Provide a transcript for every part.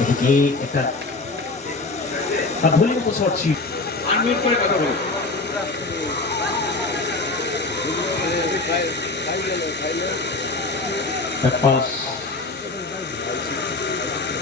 এদিকে একটা ভুলের মতো শট ছিল। আনমিউট করে কথা বলুন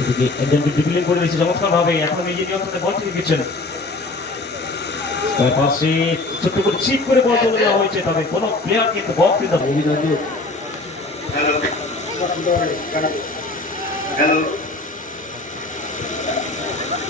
এদিকে একজনকে ড্রিবলিং করে দিয়েছে চমৎকার এখন নিজে নিয়ন্ত্রণে বল থেকে দিচ্ছেন পাশে ছোট্ট করে চিপ করে বল চলে দেওয়া হয়েছে তবে কোনো প্লেয়ার কিন্তু বল কিন্তু হ্যালো হ্যালো সবাই মিউট করে কি মিউট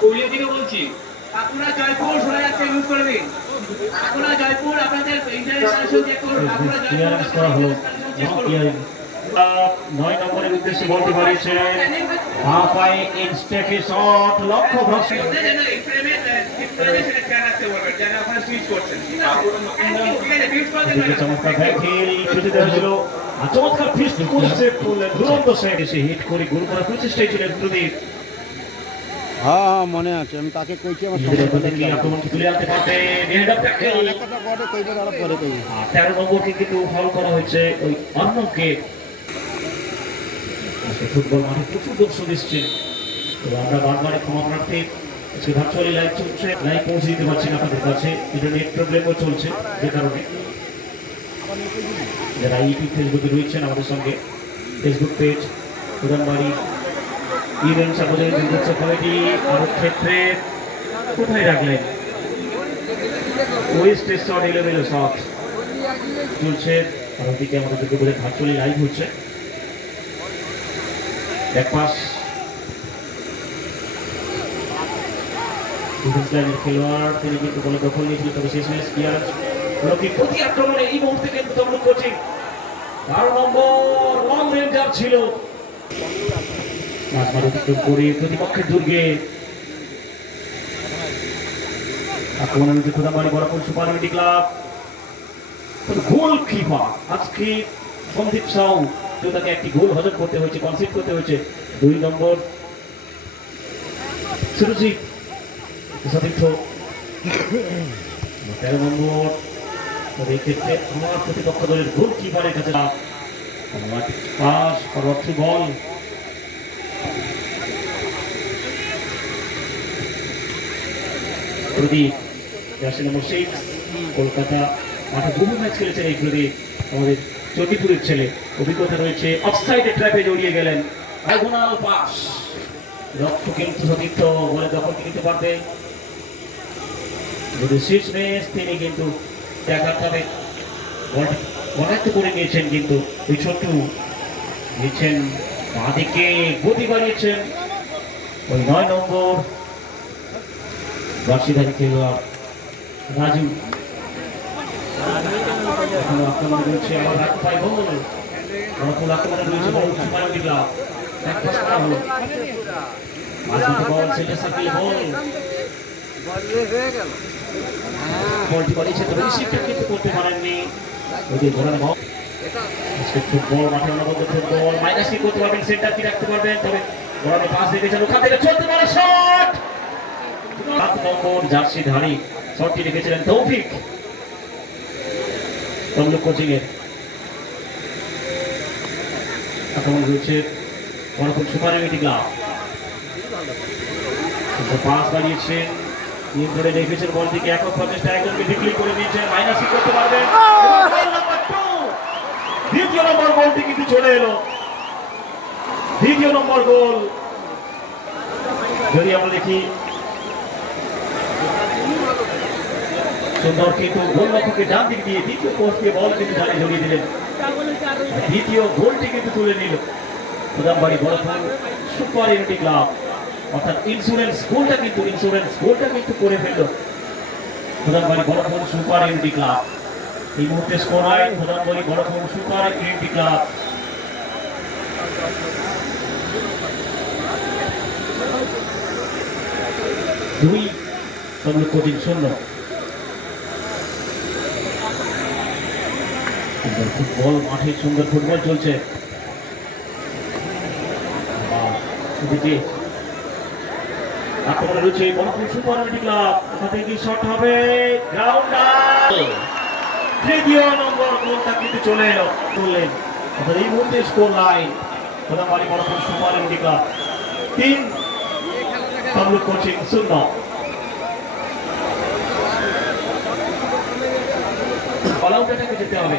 পুরুলিয়া থেকে বলছি বাঁকুড়া জয়পুর শোনা যাচ্ছে মিউট করে দিন। বাঁকুড়া জয়পুর আপনাদের ইন্টারনেশনাল চেক করুন বাঁকুড়া জয়পুর ক্লিয়ারেন্স করা হলো। চেক করুন নয় নম্বরের উদ্দেশ্যে বলতে পারিছে হাফ শট লক্ষ্য ভ্রষ্ট। হিট করে হ্যাঁ মনে আছে। আমি তাকে কইছি আমার তেরো নম্বরকে কিন্তু ফাউল করা হয়েছে ওই অন্যকে। ফুটবল মাঠে প্রচুর দর্শক এসছে। তো আমরা বারবার ক্ষমা প্রার্থী আজকে ভার্চুয়ালি লাইভ চলছে। লাইভ পৌঁছে দিতে পারছি না আপনাদের কাছে। এটা নেট প্রবলেমও চলছে, যে কারণে। যারা ইউটিউব ফেসবুকে রয়েছেন আমাদের সঙ্গে ফেসবুক পেজ প্রধানবাড়ি ইভেন্ট সার্বজনীন দুর্গোৎসব কমিটি আর ক্ষেত্রে কোথায় রাখলেন? ওয়েস্ট শট এলোমেলো শট চলছে। আর ওদিকে আমাদের দুর্গাপুরের ভার্চুয়ালি লাইভ হচ্ছে। এক পাস লাইনের খেলোয়াড়, তিনি কিন্তু বলে দখল নিয়েছিল তবে শেষ ম্যাচ ক্লিয়ার হলো প্রতি আক্রমণে এই মুহূর্তে কিন্তু তমলুক কোচিং। বারো নম্বর লং রেঞ্জার ছিল। প্রতিপক্ষের দুর্গে। আক্রমণের মধ্যে সুপার ক্লাব। গোল আজকে সন্দীপ সাউ তাকে একটি গোল হজম করতে হয়েছে কনসিড করতে হয়েছে। দুই নম্বর সুরজিৎ। কলকাতা মাঠে বহু ম্যাচ এই প্রদীপ আমাদের চণ্ডীপুরের ছেলে। অভিজ্ঞতা রয়েছে অফসাইডে ট্র্যাপে জড়িয়ে গেলেন ডায়াগোনাল পাস। লক্ষ্য কিন্তু সতীর্থ বলে দখল নিতে পারবে যদি শেষ ম্যাচ তিনি কিন্তু তবে অনেক করে নিয়েছেন কিন্তু ওই ছোট্ট নিচ্ছেন বাঁদিকে গতি বাড়িয়েছেন। ওই নয় নম্বর বার্ষিধারী খেলোয়াড় রাজু। আক্রমণ রয়েছে আবার রাখু পাই গোল নতুন আক্রমণে রয়েছে বড় সুপার ক্লাব এক বল বল। বলটি বাড়িয়েছে কিন্তু করতে পারেননি ওই ঘোরার বল ফুটবল মাঠে অনবদ্য ফুটবল করতে পারবেন সেন্টার কি রাখতে পারবেন তবে বড় পাস রেখেছেন ওখান থেকে চলতে পারে শট সাত রেখেছিলেন তৌফিক তমলুক কোচিং এর আক্রমণ রয়েছে Barapur super unity club pass বাড়িয়েছেন নিয়ে ধরে রেখেছেন বল দিকে একক প্রচেষ্টা একজনকে ডিক্লি করে দিয়েছেন মাইনাসি করতে পারবেন। দ্বিতীয় নম্বর গোলটি কিন্তু চলে এলো। দ্বিতীয় নম্বর গোল যদি আমরা দেখি সুন্দর কিন্তু ডান দিক দিয়ে দ্বিতীয় বল কিন্তু জালে দিলেন। দ্বিতীয় গোলটি কিন্তু তুলে নিল। প্রধানবাড়ি বড়ফল সুপার ইউনিটি ক্লাব। অর্থাৎ ইন্স্যুরেন্স স্কুলটা কিন্তু ইন্স্যুরেন্স স্কুলটা কিন্তু করে ফেলল। প্রধানমন্ত্রী বড়ফুল সুপার ইউনিটি ক্লাব এই মুহূর্তে স্কোর হয় প্রধানমন্ত্রী বড়ফুল সুপার ইউনিটি ক্লাব দুই তমলুক তিন শূন্য। সুন্দর ফুটবল, মাঠে সুন্দর ফুটবল চলছে। দিদি আক্রমণে রয়েছে বনপুর সুপার ক্লাব ওখান থেকে হবে? গ্রাউন্ড তৃতীয় নম্বর কিন্তু চলে এলো তুললেন এই মুহূর্তে score line Kodamari Banpur super club তিন তমলুক কোচিং শূন্য। বল আউট যেতে হবে।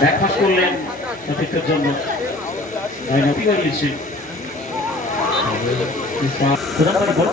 ব্যাকপাস করলেন সতীর্থের জন্য নবী বড়